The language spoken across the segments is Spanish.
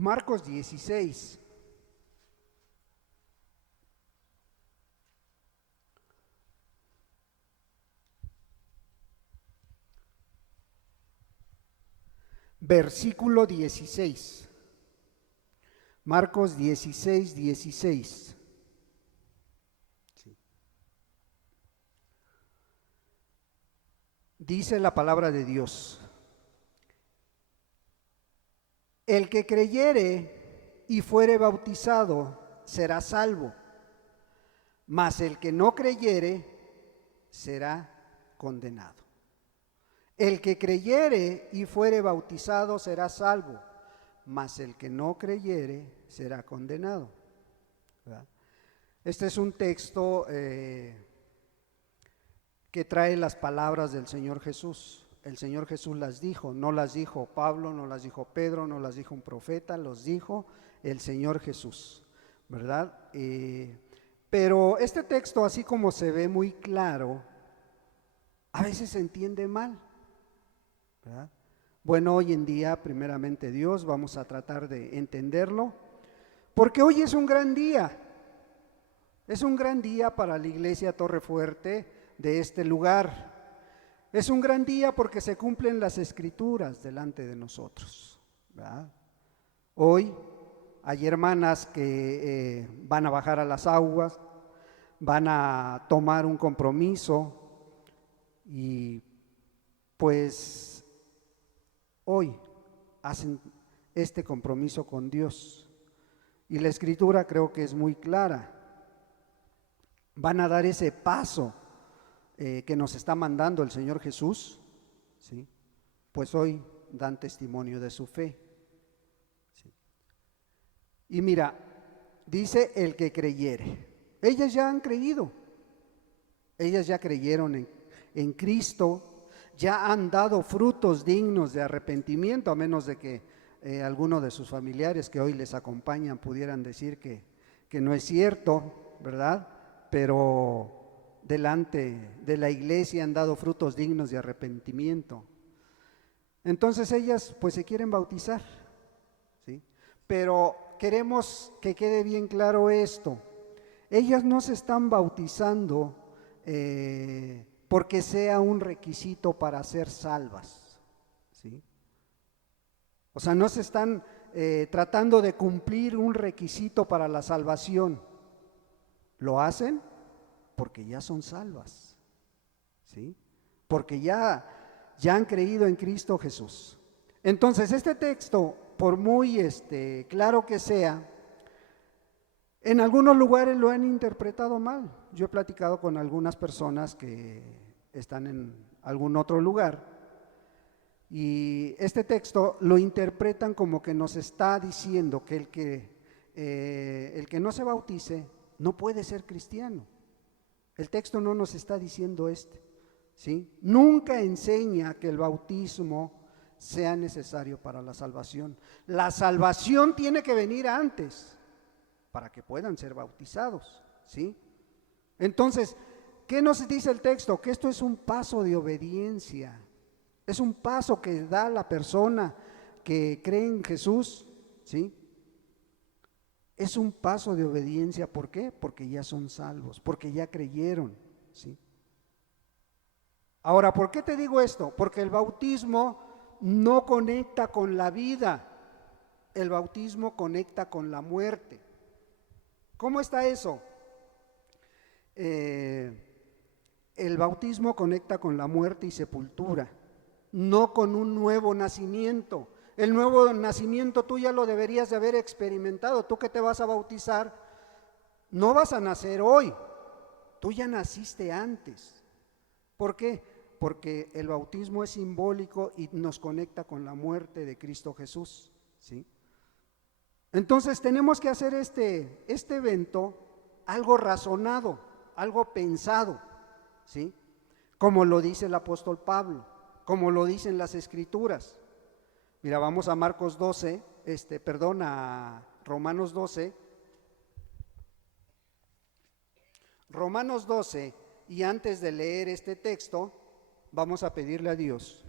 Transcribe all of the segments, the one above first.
Marcos 16. Versículo 16. Marcos 16, 16. Sí. Dice la palabra de Dios: el que creyere y fuere bautizado será salvo, mas el que no creyere será condenado. El que creyere y fuere bautizado será salvo, mas el que no creyere será condenado. ¿Verdad? Este es un texto que trae las palabras del Señor Jesús. El Señor Jesús las dijo, no las dijo Pablo, no las dijo Pedro, no las dijo un profeta, los dijo el Señor Jesús, ¿verdad? Pero este texto, así como se ve muy claro, a veces se entiende mal, ¿verdad? Bueno, hoy en día, primeramente Dios, vamos a tratar de entenderlo, porque hoy es un gran día para la iglesia Torrefuerte de este lugar. Es un gran día porque se cumplen las escrituras delante de nosotros, ¿verdad? Hoy hay hermanas que van a bajar a las aguas, van a tomar un compromiso y pues hoy hacen este compromiso con Dios. Y la escritura creo que es muy clara. Van a dar ese paso que nos está mandando el Señor Jesús, ¿sí? Pues hoy dan testimonio de su fe, ¿sí? Y mira, dice el que creyere. Ellas ya han creído, ellas ya creyeron en Cristo, ya han dado frutos dignos de arrepentimiento, a menos de que alguno de sus familiares que hoy les acompañan pudieran decir que no es cierto, ¿verdad? Pero delante de la iglesia han dado frutos dignos de arrepentimiento. Entonces ellas pues se quieren bautizar, ¿sí? Pero queremos que quede bien claro esto: ellas no se están bautizando porque sea un requisito para ser salvas, ¿sí? O sea, no se están tratando de cumplir un requisito para la salvación. Lo hacen porque ya son salvas, ¿sí? Porque ya han creído en Cristo Jesús. Entonces, este texto, por muy claro que sea, en algunos lugares lo han interpretado mal. Yo he platicado con algunas personas que están en algún otro lugar y este texto lo interpretan como que nos está diciendo que el que no se bautice no puede ser cristiano. El texto no nos está diciendo ¿sí? Nunca enseña que el bautismo sea necesario para la salvación. La salvación tiene que venir antes para que puedan ser bautizados, ¿sí? Entonces, ¿qué nos dice el texto? Que esto es un paso de obediencia, es un paso que da la persona que cree en Jesús, ¿sí? Es un paso de obediencia. ¿Por qué? Porque ya son salvos, porque ya creyeron, ¿sí? Ahora, ¿por qué te digo esto? Porque el bautismo no conecta con la vida, el bautismo conecta con la muerte. ¿Cómo está eso? El bautismo conecta con la muerte y sepultura, no con un nuevo nacimiento. El nuevo nacimiento tú ya lo deberías de haber experimentado. Tú que te vas a bautizar, no vas a nacer hoy, tú ya naciste antes. ¿Por qué? Porque el bautismo es simbólico y nos conecta con la muerte de Cristo Jesús, ¿sí? Entonces tenemos que hacer este evento algo razonado, algo pensado, ¿sí? Como lo dice el apóstol Pablo, como lo dicen las escrituras. Mira, vamos a Marcos 12, a Romanos 12. Romanos 12, y antes de leer este texto, vamos a pedirle a Dios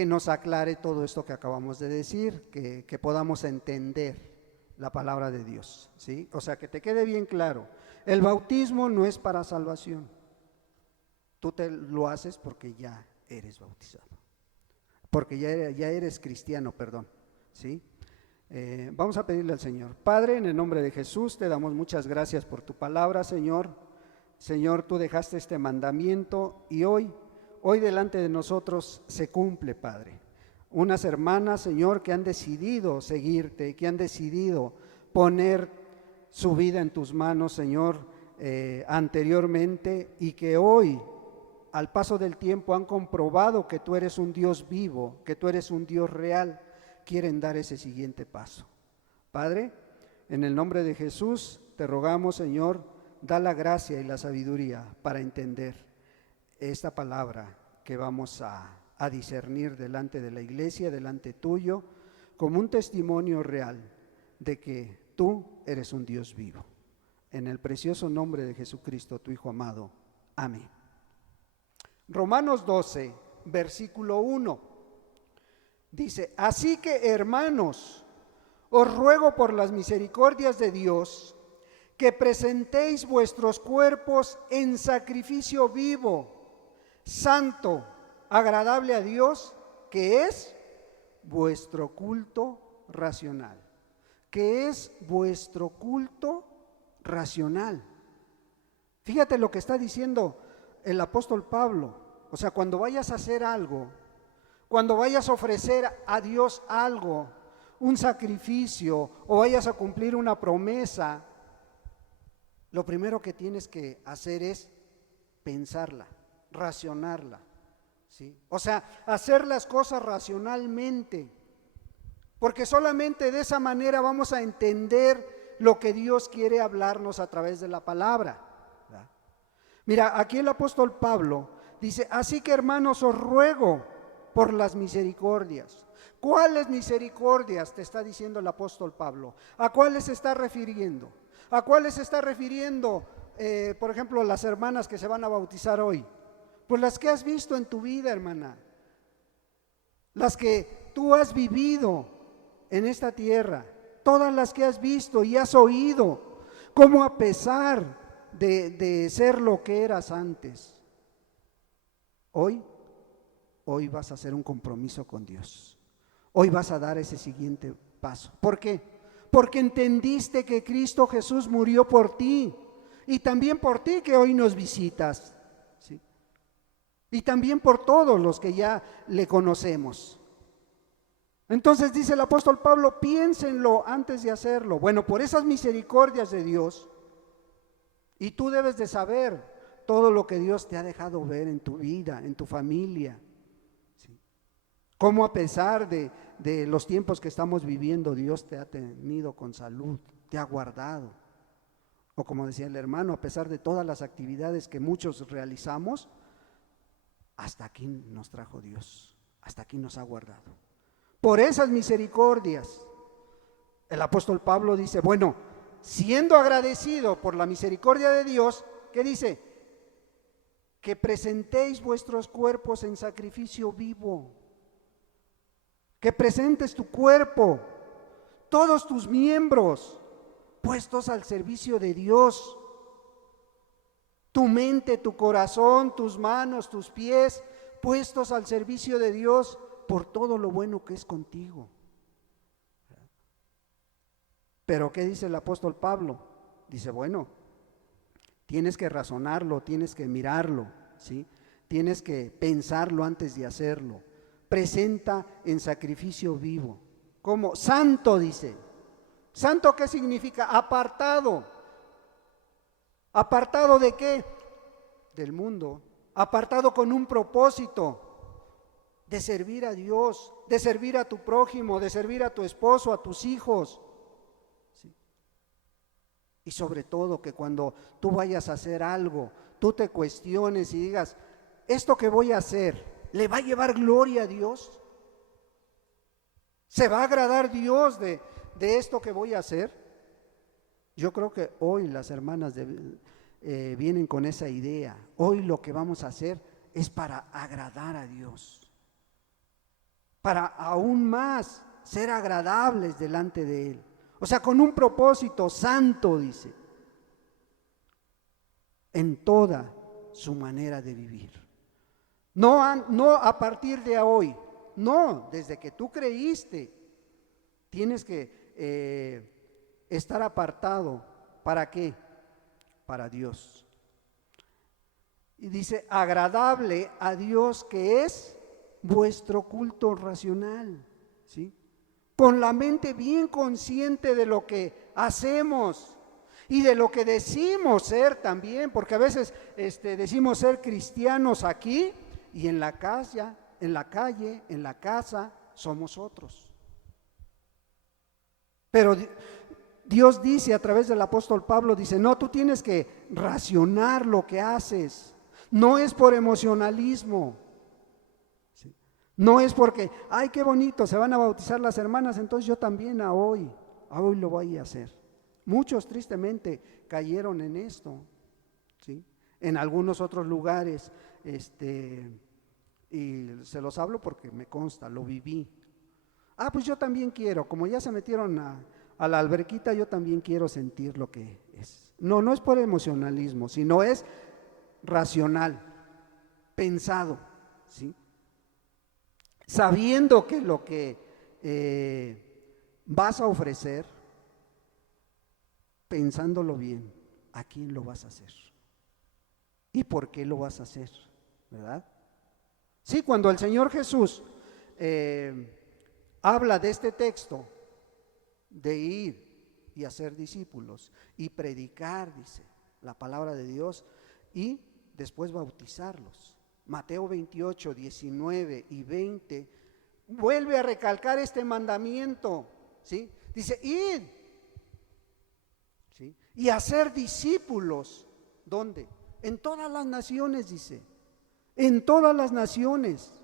que nos aclare todo esto que acabamos de decir, que podamos entender la palabra de Dios, ¿sí? O sea, que te quede bien claro, el bautismo no es para salvación, tú te lo haces porque ya eres bautizado, porque ya eres cristiano, perdón, ¿sí? Vamos a pedirle al Señor. Padre, en el nombre de Jesús, te damos muchas gracias por tu palabra, Señor. Señor, tú dejaste este mandamiento y hoy delante de nosotros se cumple, Padre. Unas hermanas, Señor, que han decidido seguirte, que han decidido poner su vida en tus manos, Señor, anteriormente, y que hoy, al paso del tiempo, han comprobado que tú eres un Dios vivo, que tú eres un Dios real, quieren dar ese siguiente paso. Padre, en el nombre de Jesús, te rogamos, Señor, da la gracia y la sabiduría para entender esta palabra que vamos a discernir delante de la iglesia, delante tuyo, como un testimonio real de que tú eres un Dios vivo. En el precioso nombre de Jesucristo, tu Hijo amado. Amén. Romanos 12, versículo 1, dice: así que, hermanos, os ruego por las misericordias de Dios, que presentéis vuestros cuerpos en sacrificio vivo, santo, agradable a Dios, que es vuestro culto racional. Que es vuestro culto racional. Fíjate lo que está diciendo el apóstol Pablo. O sea, cuando vayas a hacer algo, cuando vayas a ofrecer a Dios algo, un sacrificio, o vayas a cumplir una promesa, lo primero que tienes que hacer es pensarla, racionarla, ¿sí? O sea, hacer las cosas racionalmente, porque solamente de esa manera vamos a entender lo que Dios quiere hablarnos a través de la palabra, ¿verdad? Mira, aquí el apóstol Pablo dice: así que, hermanos, os ruego por las misericordias. ¿Cuáles misericordias te está diciendo el apóstol Pablo? ¿A cuáles se está refiriendo? ¿A cuáles se está refiriendo, por ejemplo, las hermanas que se van a bautizar hoy? Pues las que has visto en tu vida, hermana. Las que tú has vivido en esta tierra. Todas las que has visto y has oído. Cómo a pesar de ser lo que eras antes, hoy vas a hacer un compromiso con Dios. Hoy vas a dar ese siguiente paso. ¿Por qué? Porque entendiste que Cristo Jesús murió por ti, y también por ti que hoy nos visitas, ¿sí? Y también por todos los que ya le conocemos. Entonces dice el apóstol Pablo: piénsenlo antes de hacerlo. Bueno, por esas misericordias de Dios, y tú debes de saber todo lo que Dios te ha dejado ver en tu vida, en tu familia, ¿sí? Cómo a pesar de los tiempos que estamos viviendo, Dios te ha tenido con salud, te ha guardado. O como decía el hermano, a pesar de todas las actividades que muchos realizamos, hasta aquí nos trajo Dios, hasta aquí nos ha guardado. Por esas misericordias, el apóstol Pablo dice: bueno, siendo agradecido por la misericordia de Dios, ¿qué dice? Que presentéis vuestros cuerpos en sacrificio vivo. Que presentes tu cuerpo, todos tus miembros, puestos al servicio de Dios. Tu mente, tu corazón, tus manos, tus pies, puestos al servicio de Dios por todo lo bueno que es contigo. Pero ¿qué dice el apóstol Pablo? Dice: bueno, tienes que razonarlo, tienes que mirarlo, ¿sí? Tienes que pensarlo antes de hacerlo. Presenta en sacrificio vivo. ¿Cómo? Santo, dice. ¿Santo qué significa? Apartado. ¿Apartado de qué? Del mundo. Apartado con un propósito de servir a Dios, de servir a tu prójimo, de servir a tu esposo, a tus hijos. ¿Sí? Y sobre todo que cuando tú vayas a hacer algo, tú te cuestiones y digas: ¿esto que voy a hacer le va a llevar gloria a Dios? ¿Se va a agradar Dios de esto que voy a hacer? Yo creo que hoy las hermanas vienen con esa idea. Hoy lo que vamos a hacer es para agradar a Dios. para aún más ser agradables delante de Él. O sea, con un propósito santo, dice, en toda su manera de vivir. No a partir de hoy, no, desde que tú creíste, tienes que estar apartado. ¿Para qué? Para Dios. Y dice, agradable a Dios, que es vuestro culto racional, ¿sí? Con la mente bien consciente de lo que hacemos y de lo que decimos ser también, porque a veces decimos ser cristianos aquí y en la calle, en la casa, somos otros. Pero Dios dice a través del apóstol Pablo, dice, no, tú tienes que racionar lo que haces. No es por emocionalismo. ¿Sí? No es porque, ay, qué bonito, se van a bautizar las hermanas, entonces yo también a hoy lo voy a hacer. Muchos tristemente cayeron en esto, ¿sí? En algunos otros lugares, y se los hablo porque me consta, lo viví. Ah, pues yo también quiero, como ya se metieron a la alberquita, yo también quiero sentir lo que es. No, no es por emocionalismo, sino es racional, pensado, ¿sí? Sabiendo que lo que vas a ofrecer, pensándolo bien, ¿a quién lo vas a hacer? ¿Y por qué lo vas a hacer? ¿Verdad? Sí, cuando el Señor Jesús habla de este texto, de ir y hacer discípulos y predicar, dice, la palabra de Dios, y después bautizarlos. Mateo 28, 19 y 20 vuelve a recalcar este mandamiento, ¿sí? Dice, id, ¿sí? Y hacer discípulos, ¿dónde? En todas las naciones, dice, en todas las naciones.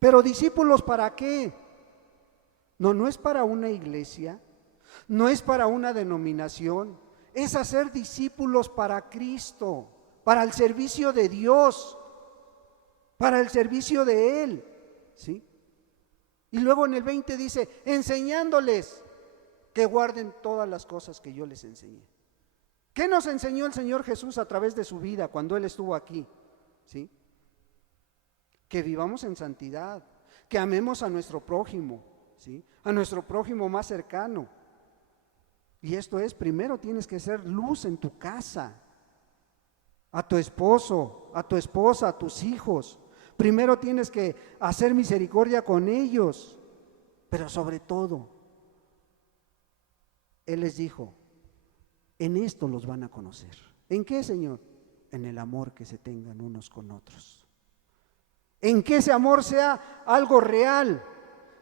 Pero discípulos, ¿para qué? No es para una iglesia, no es para una denominación, es hacer discípulos para Cristo, para el servicio de Dios, para el servicio de Él, ¿sí? Y luego en el 20 dice, enseñándoles que guarden todas las cosas que yo les enseñé. ¿Qué nos enseñó el Señor Jesús a través de su vida cuando Él estuvo aquí? ¿Sí? Que vivamos en santidad, que amemos a nuestro prójimo, ¿sí? A nuestro prójimo más cercano. Y esto es, primero tienes que ser luz en tu casa, a tu esposo, a tu esposa, a tus hijos. Primero tienes que hacer misericordia con ellos, pero sobre todo, Él les dijo, en esto los van a conocer. ¿En qué, Señor? En el amor que se tengan unos con otros. En que ese amor sea algo real,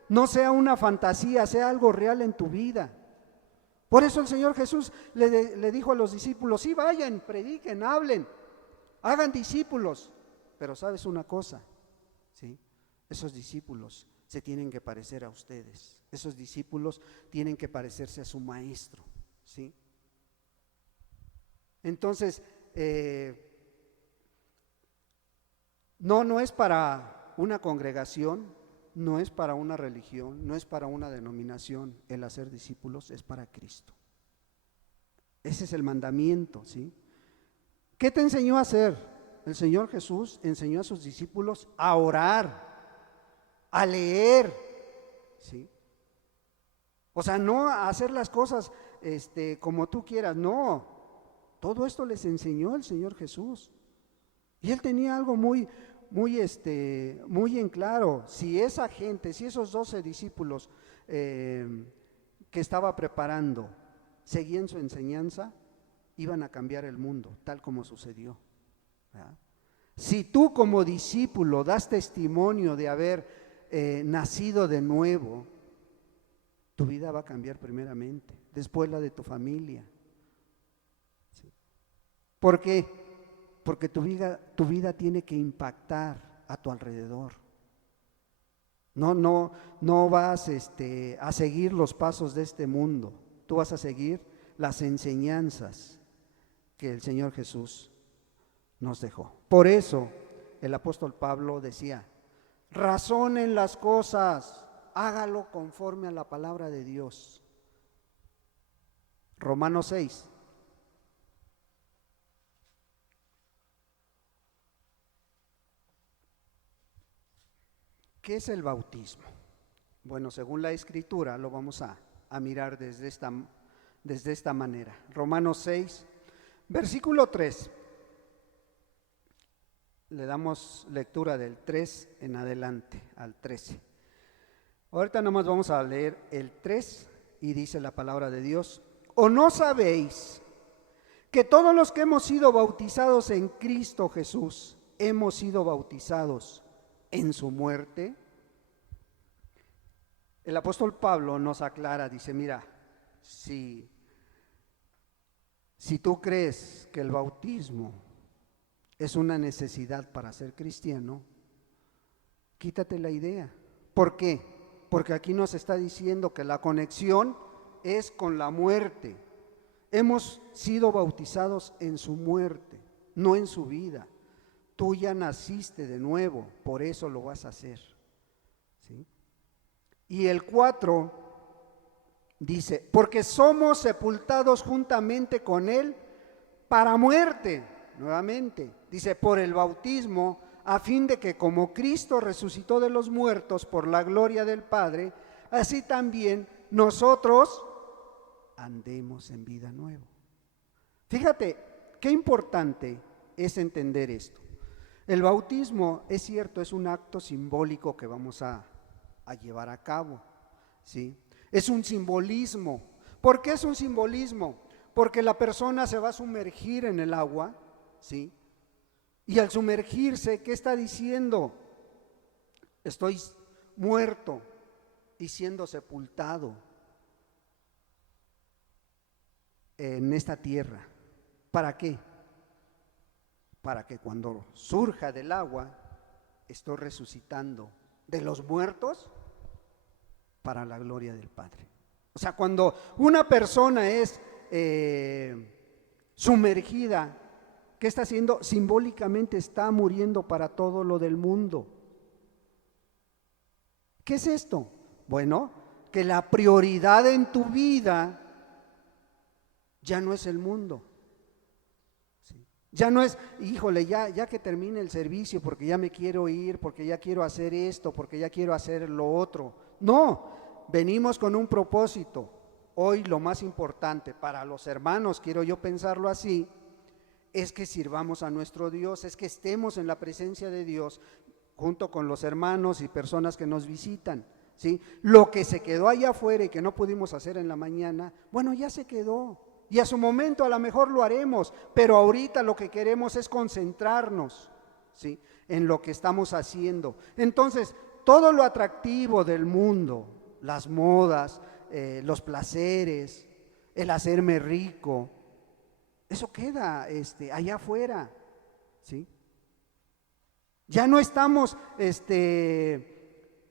no sea una fantasía, sea algo real en tu vida. Por eso el Señor Jesús le dijo a los discípulos, sí, vayan, prediquen, hablen, hagan discípulos. Pero sabes una cosa, ¿sí? Esos discípulos se tienen que parecer a ustedes. Esos discípulos tienen que parecerse a su maestro, ¿sí? Entonces, no es para una congregación, no es para una religión, no es para una denominación. El hacer discípulos es para Cristo. Ese es el mandamiento, ¿sí? ¿Qué te enseñó a hacer? El Señor Jesús enseñó a sus discípulos a orar, a leer, ¿sí? O sea, no a hacer las cosas como tú quieras, no. Todo esto les enseñó el Señor Jesús. Y Él tenía algo muy en claro. Si esa gente, si esos 12 discípulos que estaba preparando seguían su enseñanza, iban a cambiar el mundo, tal como sucedió, ¿verdad? Si tú como discípulo das testimonio de haber nacido de nuevo, tu vida va a cambiar primeramente, después la de tu familia. ¿Sí? ¿Por qué? Porque tu vida tiene que impactar a tu alrededor. No vas a seguir los pasos de este mundo, tú vas a seguir las enseñanzas que el Señor Jesús nos dejó. Por eso el apóstol Pablo decía, razonen las cosas, hágalo conforme a la palabra de Dios. Romanos 6. ¿Qué es el bautismo? Bueno, según la Escritura lo vamos a mirar desde esta manera. Romanos 6, versículo 3. Le damos lectura del 3 en adelante al 13. Ahorita nomás vamos a leer el 3 y dice la palabra de Dios: ¿O no sabéis que todos los que hemos sido bautizados en Cristo Jesús hemos sido bautizados en su muerte? El apóstol Pablo nos aclara, dice, mira, si tú crees que el bautismo es una necesidad para ser cristiano, quítate la idea. ¿Por qué? Porque aquí nos está diciendo que la conexión es con la muerte. Hemos sido bautizados en su muerte, no en su vida. Tú ya naciste de nuevo, por eso lo vas a hacer. ¿Sí? Y el 4 dice, porque somos sepultados juntamente con Él para muerte, nuevamente, dice, por el bautismo, a fin de que como Cristo resucitó de los muertos por la gloria del Padre, así también nosotros andemos en vida nueva. Fíjate, qué importante es entender esto. El bautismo, es cierto, es un acto simbólico que vamos a llevar a cabo, ¿sí? Es un simbolismo. ¿Por qué es un simbolismo? Porque la persona se va a sumergir en el agua, ¿sí? Y al sumergirse, ¿qué está diciendo? Estoy muerto y siendo sepultado en esta tierra. ¿Para qué? Para que cuando surja del agua, estoy resucitando de los muertos para la gloria del Padre. O sea, cuando una persona es sumergida, ¿qué está haciendo? Simbólicamente está muriendo para todo lo del mundo. ¿Qué es esto? Bueno, que la prioridad en tu vida ya no es el mundo. ¿Sí? Ya no es, híjole, ya que termine el servicio porque ya me quiero ir, porque ya quiero hacer esto, porque ya quiero hacer lo otro. No, venimos con un propósito. Hoy lo más importante para los hermanos, quiero yo pensarlo así, es que sirvamos a nuestro Dios, es que estemos en la presencia de Dios junto con los hermanos y personas que nos visitan, ¿sí? Lo que se quedó allá afuera y que no pudimos hacer en la mañana, bueno, ya se quedó y a su momento a lo mejor lo haremos, pero ahorita lo que queremos es concentrarnos, ¿sí?, en lo que estamos haciendo. Entonces, todo lo atractivo del mundo, las modas, los placeres, el hacerme rico, eso queda allá afuera, ¿sí? Ya no estamos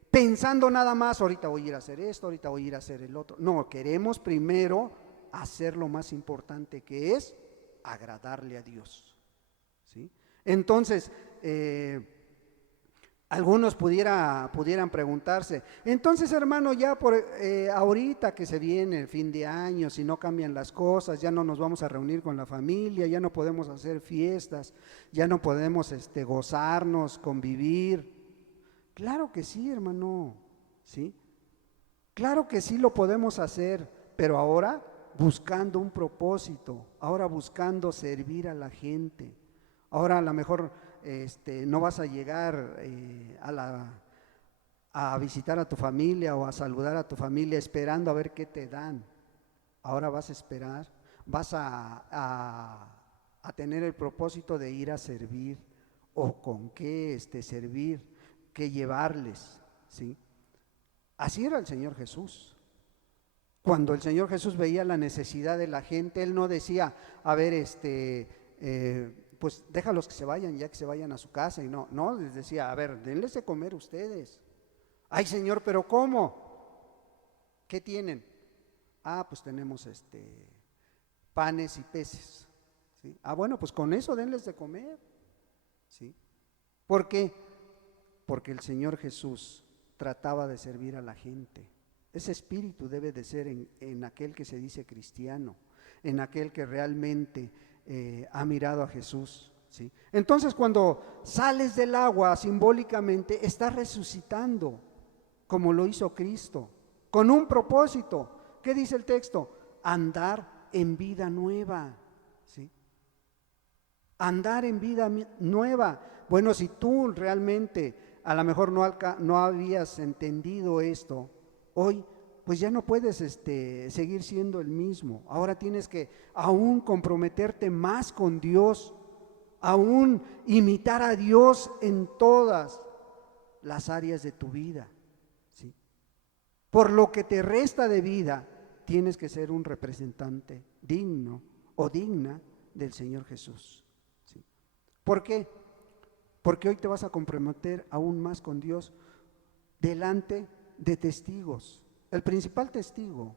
pensando nada más, ahorita voy a ir a hacer esto, ahorita voy a ir a hacer el otro. No, queremos primero hacer lo más importante, que es agradarle a Dios, ¿sí? Entonces, algunos pudieran preguntarse, entonces, hermano, ya por ahorita que se viene el fin de año, si no cambian las cosas, ya no nos vamos a reunir con la familia, ya no podemos hacer fiestas, ya no podemos gozarnos, convivir. Claro que sí, hermano, ¿sí? Claro que sí lo podemos hacer, pero ahora buscando un propósito, ahora buscando servir a la gente. Ahora a lo mejor no vas a llegar a visitar a tu familia o a saludar a tu familia esperando a ver qué te dan. Ahora vas a esperar, vas a tener el propósito de ir a servir, o con qué servir, qué llevarles, ¿sí? Así era el Señor Jesús. Cuando el Señor Jesús veía la necesidad de la gente, Él no decía, a ver, pues déjalos que se vayan, ya que se vayan a su casa, y no, les decía, a ver, denles de comer ustedes. Ay, Señor, pero ¿cómo? ¿Qué tienen? Ah, pues tenemos panes y peces, ¿sí? Ah, bueno, pues con eso denles de comer, ¿sí? ¿Por qué? Porque el Señor Jesús trataba de servir a la gente. Ese espíritu debe de ser en aquel que se dice cristiano, en aquel que realmente ha mirado a Jesús, ¿sí? Entonces, cuando sales del agua, simbólicamente estás resucitando, como lo hizo Cristo, con un propósito. ¿Qué dice el texto? Andar en vida nueva, ¿sí? Andar en vida nueva. Bueno, si tú realmente a lo mejor no habías entendido esto, hoy pues ya no puedes seguir siendo el mismo. Ahora tienes que aún comprometerte más con Dios, aún imitar a Dios en todas las áreas de tu vida, ¿sí? Por lo que te resta de vida, tienes que ser un representante digno o digna del Señor Jesús, ¿sí? ¿Por qué? Porque hoy te vas a comprometer aún más con Dios delante de testigos. El principal testigo,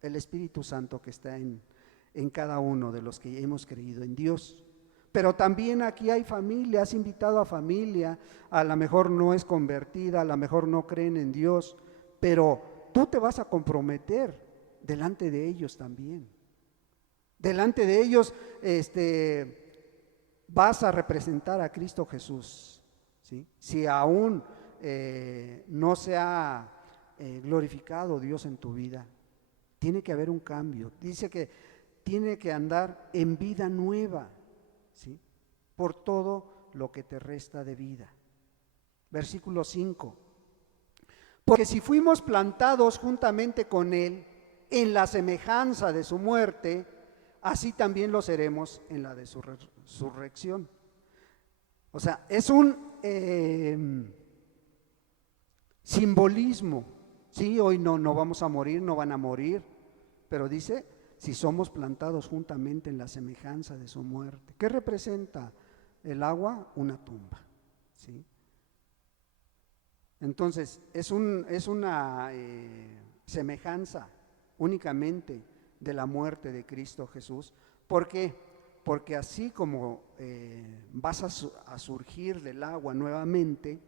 el Espíritu Santo que está en cada uno de los que hemos creído en Dios. Pero también aquí hay familia, has invitado a familia, a lo mejor no es convertida, a lo mejor no creen en Dios, pero tú te vas a comprometer delante de ellos también. Delante de ellos vas a representar a Cristo Jesús, ¿sí? Si aún no se ha glorificado Dios en tu vida, tiene que haber un cambio. Dice que tiene que andar en vida nueva, ¿sí? Por todo lo que te resta de vida. Versículo 5. Porque si fuimos plantados juntamente con Él en la semejanza de su muerte, así también lo seremos en la de su resurrección. O sea, es un simbolismo. Sí, hoy no vamos a morir, no van a morir, pero dice, si somos plantados juntamente en la semejanza de su muerte. ¿Qué representa el agua? Una tumba, ¿sí? Entonces, es una semejanza únicamente de la muerte de Cristo Jesús. ¿Por qué? Porque así como vas a surgir del agua nuevamente,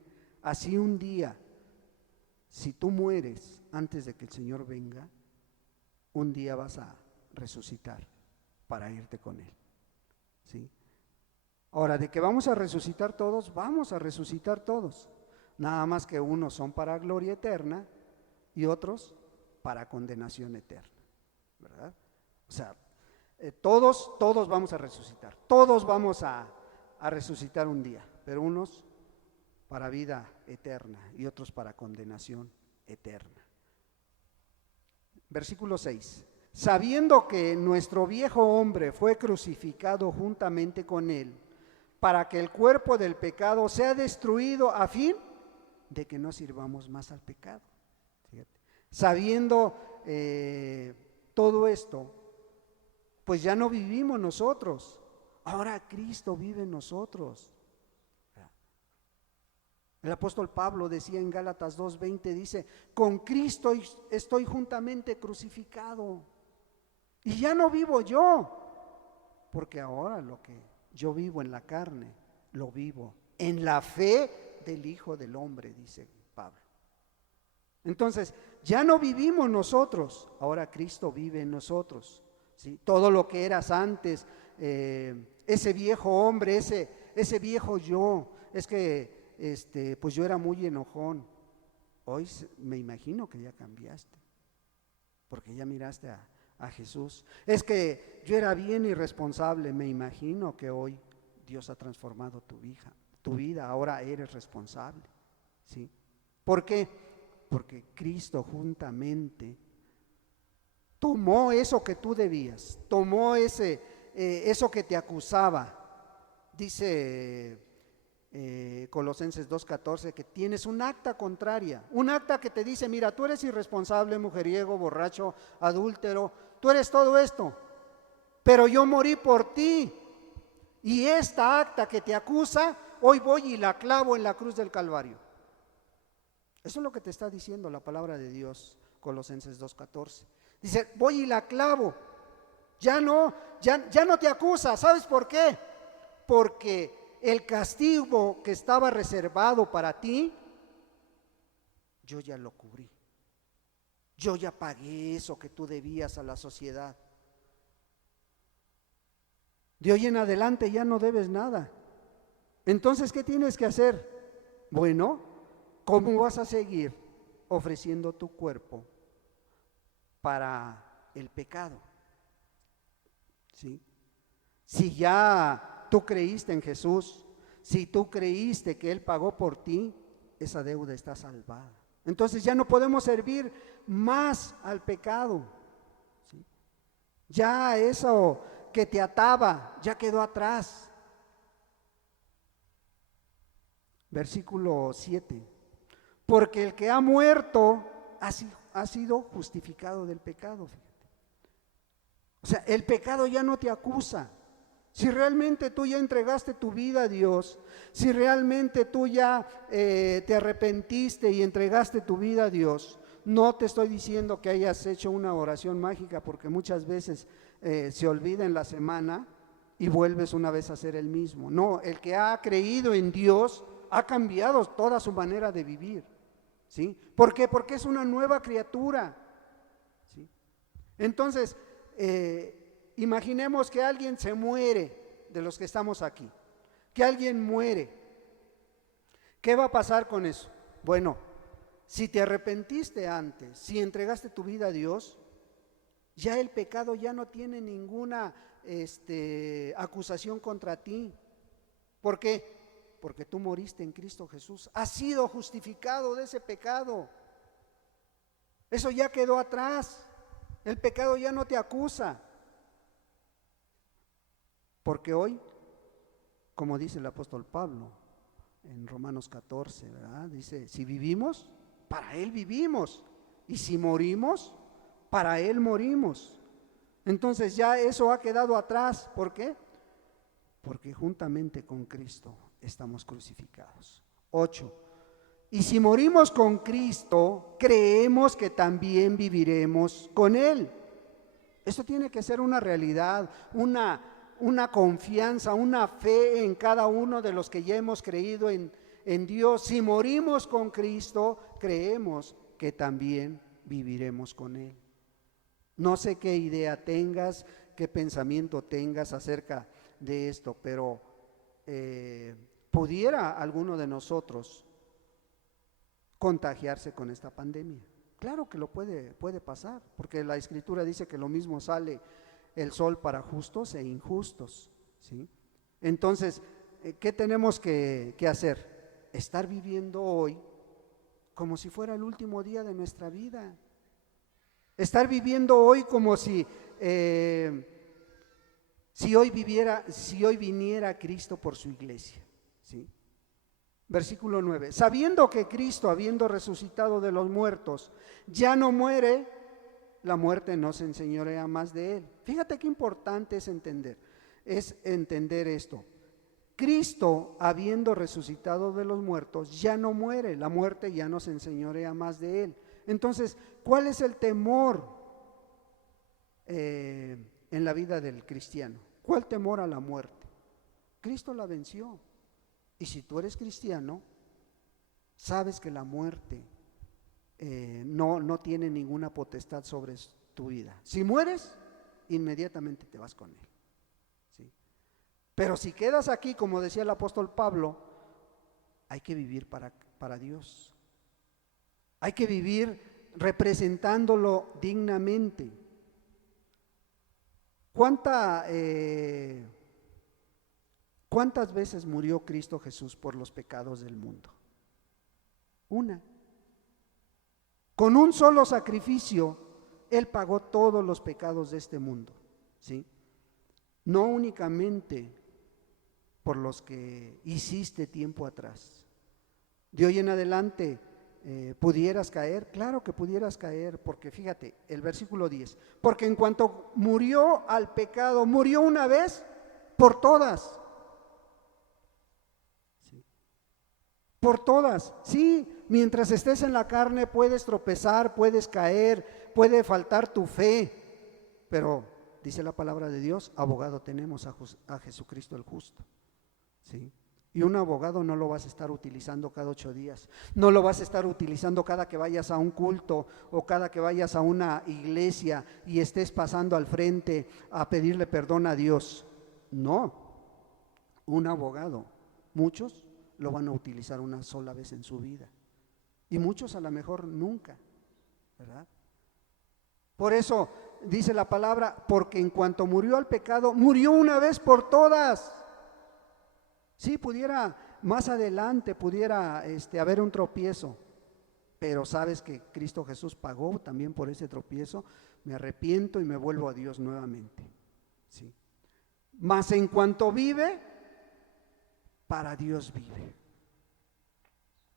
así un día, si tú mueres antes de que el Señor venga, un día vas a resucitar para irte con Él, ¿sí? Ahora, de que vamos a resucitar todos, vamos a resucitar todos. Nada más que unos son para gloria eterna y otros para condenación eterna, ¿verdad? O sea, todos vamos a resucitar, todos vamos a resucitar un día, pero unos para vida eterna y otros para condenación eterna. Versículo 6. Sabiendo que nuestro viejo hombre fue crucificado juntamente con él, para que el cuerpo del pecado sea destruido a fin de que no sirvamos más al pecado. Fíjate. Sabiendo todo esto, pues ya no vivimos nosotros, ahora Cristo vive en nosotros. El apóstol Pablo decía en Gálatas 2:20, dice, con Cristo estoy juntamente crucificado, y ya no vivo yo, porque ahora lo que yo vivo en la carne, lo vivo en la fe del Hijo del Hombre, dice Pablo. Entonces, ya no vivimos nosotros, ahora Cristo vive en nosotros, ¿sí? Todo lo que eras antes, ese viejo hombre, ese viejo yo, es que pues yo era muy enojón. Hoy me imagino que ya cambiaste, porque ya miraste a Jesús. Es que yo era bien irresponsable, me imagino que hoy Dios ha transformado tu vida, ahora eres responsable, ¿sí? ¿Por qué? Porque Cristo juntamente tomó eso que tú debías, tomó eso que te acusaba. Dice Colosenses 2:14 que tienes un acta contraria, un acta que te dice, mira, tú eres irresponsable, mujeriego, borracho, adúltero, tú eres todo esto, pero yo morí por ti, y esta acta que te acusa, hoy voy y la clavo en la cruz del Calvario. Eso es lo que te está diciendo la palabra de Dios, Colosenses 2:14. Dice, voy y la clavo, ya no te acusa. ¿Sabes por qué? Porque el castigo que estaba reservado para ti, yo ya lo cubrí. Yo ya pagué eso que tú debías a la sociedad. De hoy en adelante ya no debes nada. Entonces, ¿qué tienes que hacer? Bueno, ¿cómo vas a seguir ofreciendo tu cuerpo para el pecado? ¿Sí? Si ya tú creíste en Jesús, si tú creíste que Él pagó por ti, esa deuda está salvada. Entonces ya no podemos servir más al pecado. ¿Sí? Ya eso que te ataba ya quedó atrás. Versículo 7. Porque el que ha muerto ha sido justificado del pecado. Fíjate. O sea, el pecado ya no te acusa. Si realmente tú ya entregaste tu vida a Dios, si realmente tú ya te arrepentiste y entregaste tu vida a Dios, no te estoy diciendo que hayas hecho una oración mágica, porque muchas veces se olvida en la semana y vuelves una vez a ser el mismo. No, el que ha creído en Dios ha cambiado toda su manera de vivir. ¿Sí? ¿Por qué? Porque es una nueva criatura. ¿Sí? Entonces, imaginemos que alguien se muere de los que estamos aquí, que alguien muere. ¿Qué va a pasar con eso? Bueno, si te arrepentiste antes, si entregaste tu vida a Dios, ya el pecado ya no tiene ninguna acusación contra ti. ¿Por qué? Porque tú moriste en Cristo Jesús, has sido justificado de ese pecado. Eso ya quedó atrás. El pecado ya no te acusa. Porque hoy, como dice el apóstol Pablo en Romanos 14, ¿verdad? Dice, si vivimos, para Él vivimos. Y si morimos, para Él morimos. Entonces ya eso ha quedado atrás. ¿Por qué? Porque juntamente con Cristo estamos crucificados. 8. Y si morimos con Cristo, creemos que también viviremos con Él. Esto tiene que ser una realidad, una confianza, una fe en cada uno de los que ya hemos creído en Dios. Si morimos con Cristo, creemos que también viviremos con Él. No sé qué idea tengas, qué pensamiento tengas acerca de esto, pero pudiera alguno de nosotros contagiarse con esta pandemia. Claro que lo puede pasar, porque la Escritura dice que lo mismo sale el sol para justos e injustos, ¿sí? Entonces, ¿qué tenemos que hacer? Estar viviendo hoy como si fuera el último día de nuestra vida. Estar viviendo hoy como si hoy viniera Cristo por su iglesia, ¿sí? Versículo 9. Sabiendo que Cristo, habiendo resucitado de los muertos, ya no muere, la muerte no se enseñorea más de Él. Fíjate qué importante es entender esto. Cristo, habiendo resucitado de los muertos, ya no muere, la muerte ya no se enseñorea más de Él. Entonces, ¿cuál es el temor en la vida del cristiano? ¿Cuál temor a la muerte? Cristo la venció. Y si tú eres cristiano, sabes que la muerte no tiene ninguna potestad sobre tu vida. Si mueres, inmediatamente te vas con Él, ¿sí? Pero si quedas aquí, como decía el apóstol Pablo, hay que vivir para Dios. Hay que vivir representándolo dignamente. ¿Cuántas veces murió Cristo Jesús por los pecados del mundo? Una. Con un solo sacrificio, Él pagó todos los pecados de este mundo, ¿sí? No únicamente por los que hiciste tiempo atrás. De hoy en adelante, ¿pudieras caer? Claro que pudieras caer, porque fíjate, el versículo 10, porque en cuanto murió al pecado, murió una vez por todas. Por todas, sí, mientras estés en la carne puedes tropezar, puedes caer, puede faltar tu fe, pero dice la palabra de Dios, abogado tenemos a Jesucristo el justo, ¿sí? Y un abogado no lo vas a estar utilizando cada 8 días, no lo vas a estar utilizando cada que vayas a un culto o cada que vayas a una iglesia y estés pasando al frente a pedirle perdón a Dios. No, un abogado, muchos lo van a utilizar una sola vez en su vida y muchos a lo mejor nunca, ¿verdad? Por eso dice la palabra, porque en cuanto murió al pecado, murió una vez por todas. Sí, pudiera, más adelante pudiera haber un tropiezo, pero sabes que Cristo Jesús pagó también por ese tropiezo, me arrepiento y me vuelvo a Dios nuevamente. Sí. Mas en cuanto vive, para Dios vive.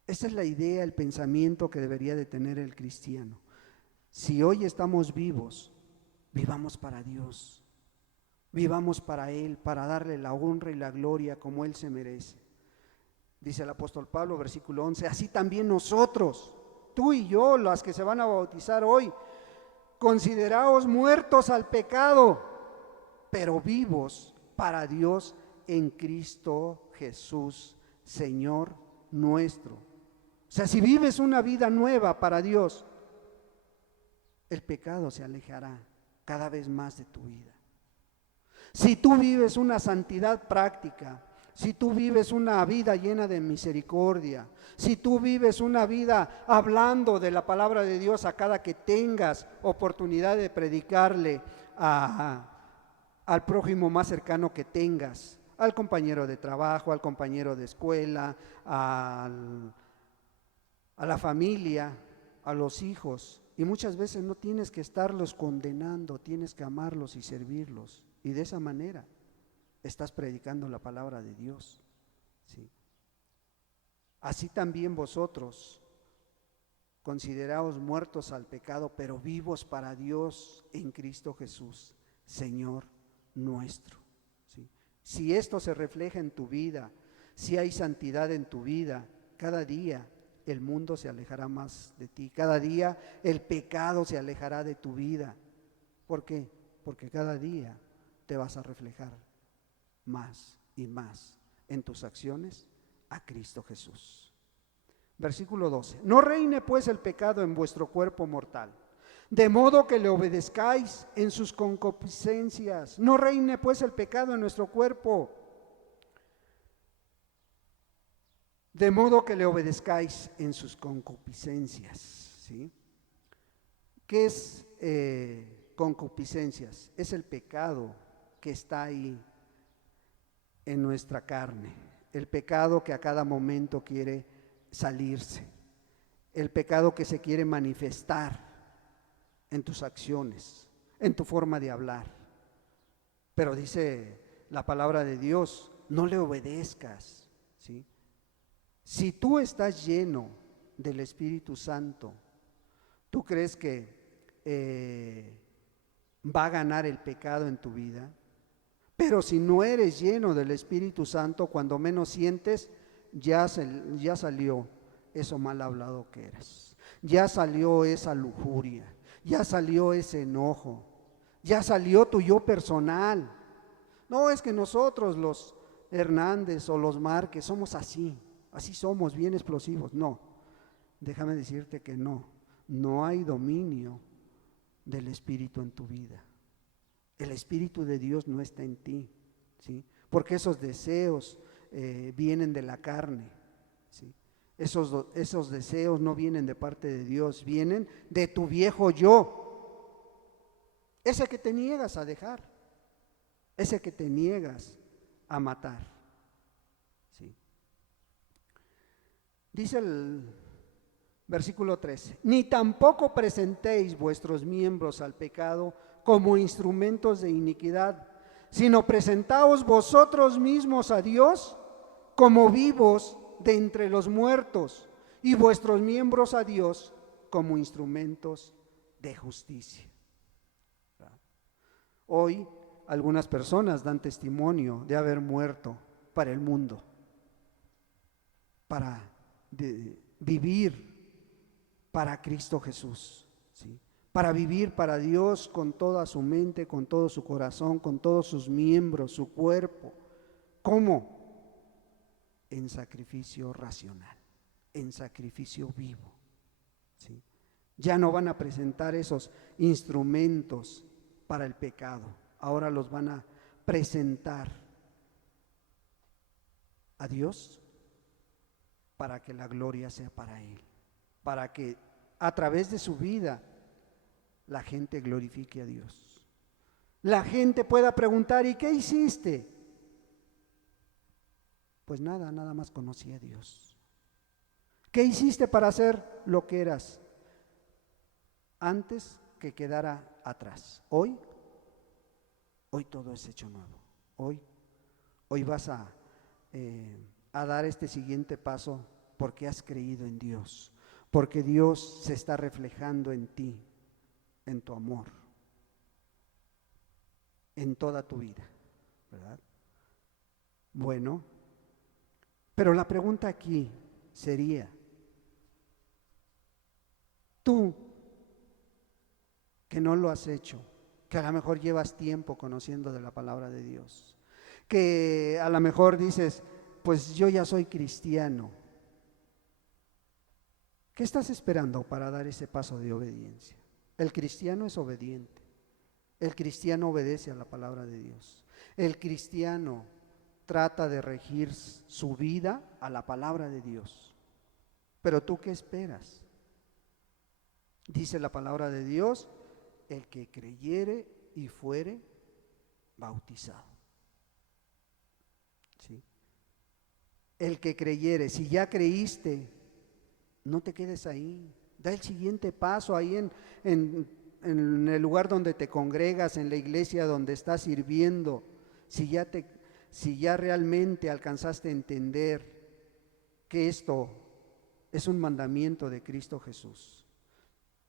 Esa es la idea, el pensamiento que debería de tener el cristiano. Si hoy estamos vivos, vivamos para Dios. Vivamos para Él, para darle la honra y la gloria como Él se merece. Dice el apóstol Pablo, versículo 11, así también nosotros, tú y yo, las que se van a bautizar hoy, consideraos muertos al pecado, pero vivos para Dios en Cristo Jesús, Señor nuestro. O sea, si vives una vida nueva para Dios, el pecado se alejará cada vez más de tu vida. Si tú vives una santidad práctica, si tú vives una vida llena de misericordia, si tú vives una vida hablando de la palabra de Dios a cada que tengas oportunidad de predicarle al prójimo más cercano que tengas, al compañero de trabajo, al compañero de escuela, a la familia, a los hijos, y muchas veces no tienes que estarlos condenando, tienes que amarlos y servirlos. Y de esa manera estás predicando la palabra de Dios. ¿Sí? Así también vosotros, consideraos muertos al pecado, pero vivos para Dios en Cristo Jesús, Señor nuestro. ¿Sí? Si esto se refleja en tu vida, si hay santidad en tu vida, cada día el mundo se alejará más de ti. Cada día el pecado se alejará de tu vida. ¿Por qué? Porque cada día te vas a reflejar más y más en tus acciones a Cristo Jesús. Versículo 12. No reine pues el pecado en vuestro cuerpo mortal, de modo que le obedezcáis en sus concupiscencias. No reine pues el pecado en nuestro cuerpo, de modo que le obedezcáis en sus concupiscencias. ¿Sí? ¿Qué es concupiscencias? Es el pecado que está ahí en nuestra carne, el pecado que a cada momento quiere salirse, el pecado que se quiere manifestar en tus acciones, en tu forma de hablar. Pero dice la palabra de Dios, no le obedezcas, ¿sí? Si tú estás lleno del Espíritu Santo, ¿tú crees que va a ganar el pecado en tu vida? Pero si no eres lleno del Espíritu Santo, cuando menos sientes, ya salió eso mal hablado que eres. Ya salió esa lujuria, ya salió ese enojo, ya salió tu yo personal. No es que nosotros los Hernández o los Márquez somos así somos, bien explosivos. No, déjame decirte que no hay dominio del Espíritu en tu vida. El Espíritu de Dios no está en ti, ¿sí? Porque esos deseos vienen de la carne, ¿sí? Esos deseos no vienen de parte de Dios, vienen de tu viejo yo, ese que te niegas a dejar, ese que te niegas a matar, ¿sí? Dice el versículo 13, ni tampoco presentéis vuestros miembros al pecado como instrumentos de iniquidad, sino presentaos vosotros mismos a Dios como vivos de entre los muertos y vuestros miembros a Dios como instrumentos de justicia. Hoy algunas personas dan testimonio de haber muerto para el mundo, para vivir para Cristo Jesús, ¿sí? Para vivir para Dios con toda su mente, con todo su corazón, con todos sus miembros, su cuerpo. ¿Cómo? en sacrificio racional, en sacrificio vivo, ¿sí? Ya no van a presentar esos instrumentos para el pecado, ahora los van a presentar a Dios para que la gloria sea para Él, para que a través de su vida la gente glorifique a Dios. La gente pueda preguntar: ¿y qué hiciste? Pues nada más conocí a Dios. ¿Qué hiciste para ser lo que eras antes que quedara atrás? Hoy todo es hecho nuevo. Hoy vas a dar este siguiente paso porque has creído en Dios, porque Dios se está reflejando en ti, en tu amor, en toda tu vida, ¿verdad? Bueno, pero la pregunta aquí sería: tú que no lo has hecho, que a lo mejor llevas tiempo conociendo de la palabra de Dios, que a lo mejor dices: pues yo ya soy cristiano, ¿qué estás esperando para dar ese paso de obediencia? El cristiano es obediente, el cristiano obedece a la palabra de Dios, el cristiano trata de regir su vida a la palabra de Dios. Pero ¿tú qué esperas? Dice la palabra de Dios: el que creyere y fuere bautizado. ¿Sí? El que creyere, si ya creíste, no te quedes ahí, da el siguiente paso ahí en el lugar donde te congregas, en la iglesia donde estás sirviendo. Si ya realmente alcanzaste a entender que esto es un mandamiento de Cristo Jesús,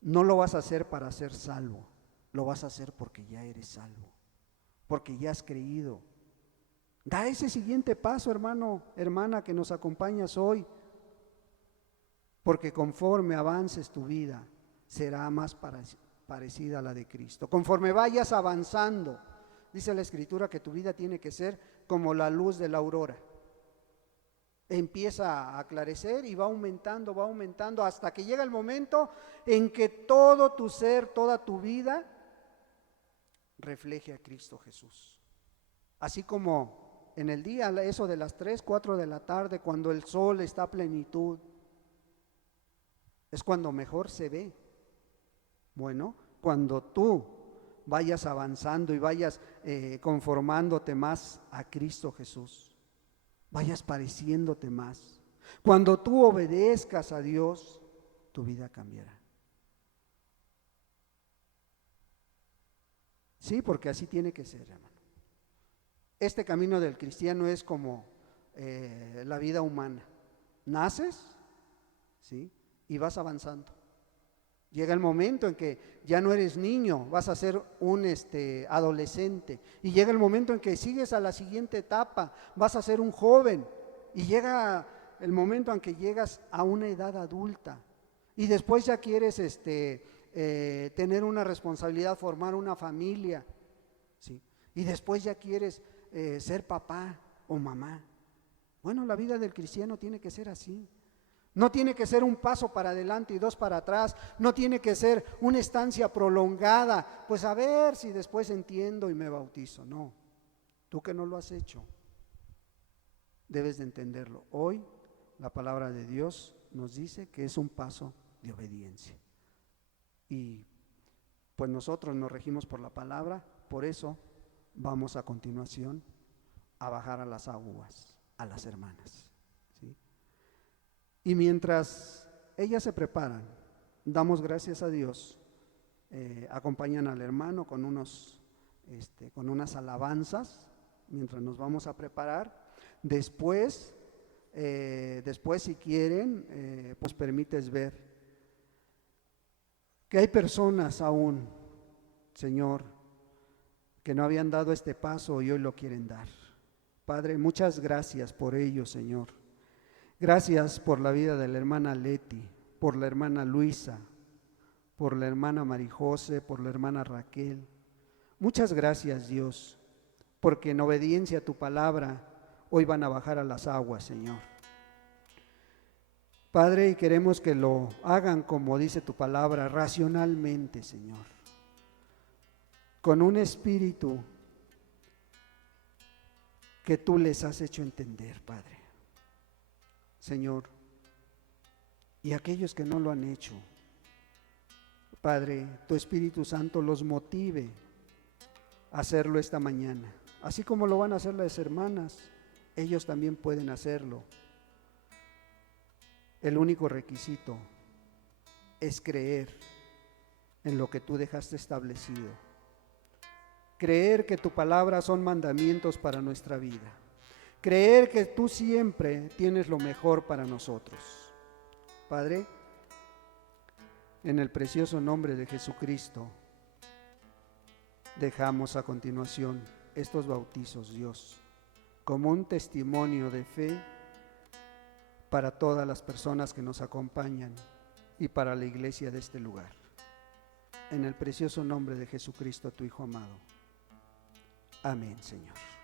no lo vas a hacer para ser salvo, lo vas a hacer porque ya eres salvo, porque ya has creído. Da ese siguiente paso, hermano, hermana, que nos acompañas hoy, porque conforme avances tu vida, será más parecida a la de Cristo. Conforme vayas avanzando, dice la Escritura que tu vida tiene que ser como la luz de la aurora. Empieza a aclarecer y va aumentando hasta que llega el momento en que todo tu ser, toda tu vida refleje a Cristo Jesús. Así como en el día, eso de las 3, 4 de la tarde, cuando el sol está a plenitud, es cuando mejor se ve. Bueno, cuando tú vayas avanzando y vayas conformándote más a Cristo Jesús, vayas pareciéndote más, cuando tú obedezcas a Dios, tu vida cambiará. Sí, porque así tiene que ser, hermano. Este camino del cristiano es como la vida humana. Naces, ¿sí? Y vas avanzando. Llega el momento en que ya no eres niño, vas a ser un adolescente. Y llega el momento en que sigues a la siguiente etapa, vas a ser un joven. Y llega el momento en que llegas a una edad adulta. Y después ya quieres tener una responsabilidad, formar una familia, ¿sí? Y después ya quieres ser papá o mamá. Bueno, la vida del cristiano tiene que ser así. No tiene que ser un paso para adelante y 2 para atrás, no tiene que ser una estancia prolongada, pues a ver si después entiendo y me bautizo. No, tú que no lo has hecho, debes de entenderlo. Hoy la palabra de Dios nos dice que es un paso de obediencia. Y pues nosotros nos regimos por la palabra, por eso vamos a continuación a bajar a las aguas, a las hermanas. Y mientras ellas se preparan, damos gracias a Dios, acompañan al hermano con unas alabanzas, mientras nos vamos a preparar. Después si quieren, pues permites ver que hay personas aún, Señor, que no habían dado este paso y hoy lo quieren dar. Padre, muchas gracias por ello, Señor. Gracias por la vida de la hermana Leti, por la hermana Luisa, por la hermana Marijose, por la hermana Raquel. Muchas gracias, Dios, porque en obediencia a tu palabra hoy van a bajar a las aguas, Señor. Padre, y queremos que lo hagan como dice tu palabra, racionalmente, Señor, con un espíritu que tú les has hecho entender, Padre. Señor, y aquellos que no lo han hecho, Padre, tu Espíritu Santo los motive a hacerlo esta mañana. Así como lo van a hacer las hermanas, ellos también pueden hacerlo. El único requisito es creer en lo que tú dejaste establecido. Creer que tu palabra son mandamientos para nuestra vida. Creer que tú siempre tienes lo mejor para nosotros. Padre, en el precioso nombre de Jesucristo, dejamos a continuación estos bautizos, Dios, como un testimonio de fe para todas las personas que nos acompañan y para la iglesia de este lugar. En el precioso nombre de Jesucristo, tu Hijo amado. Amén, Señor.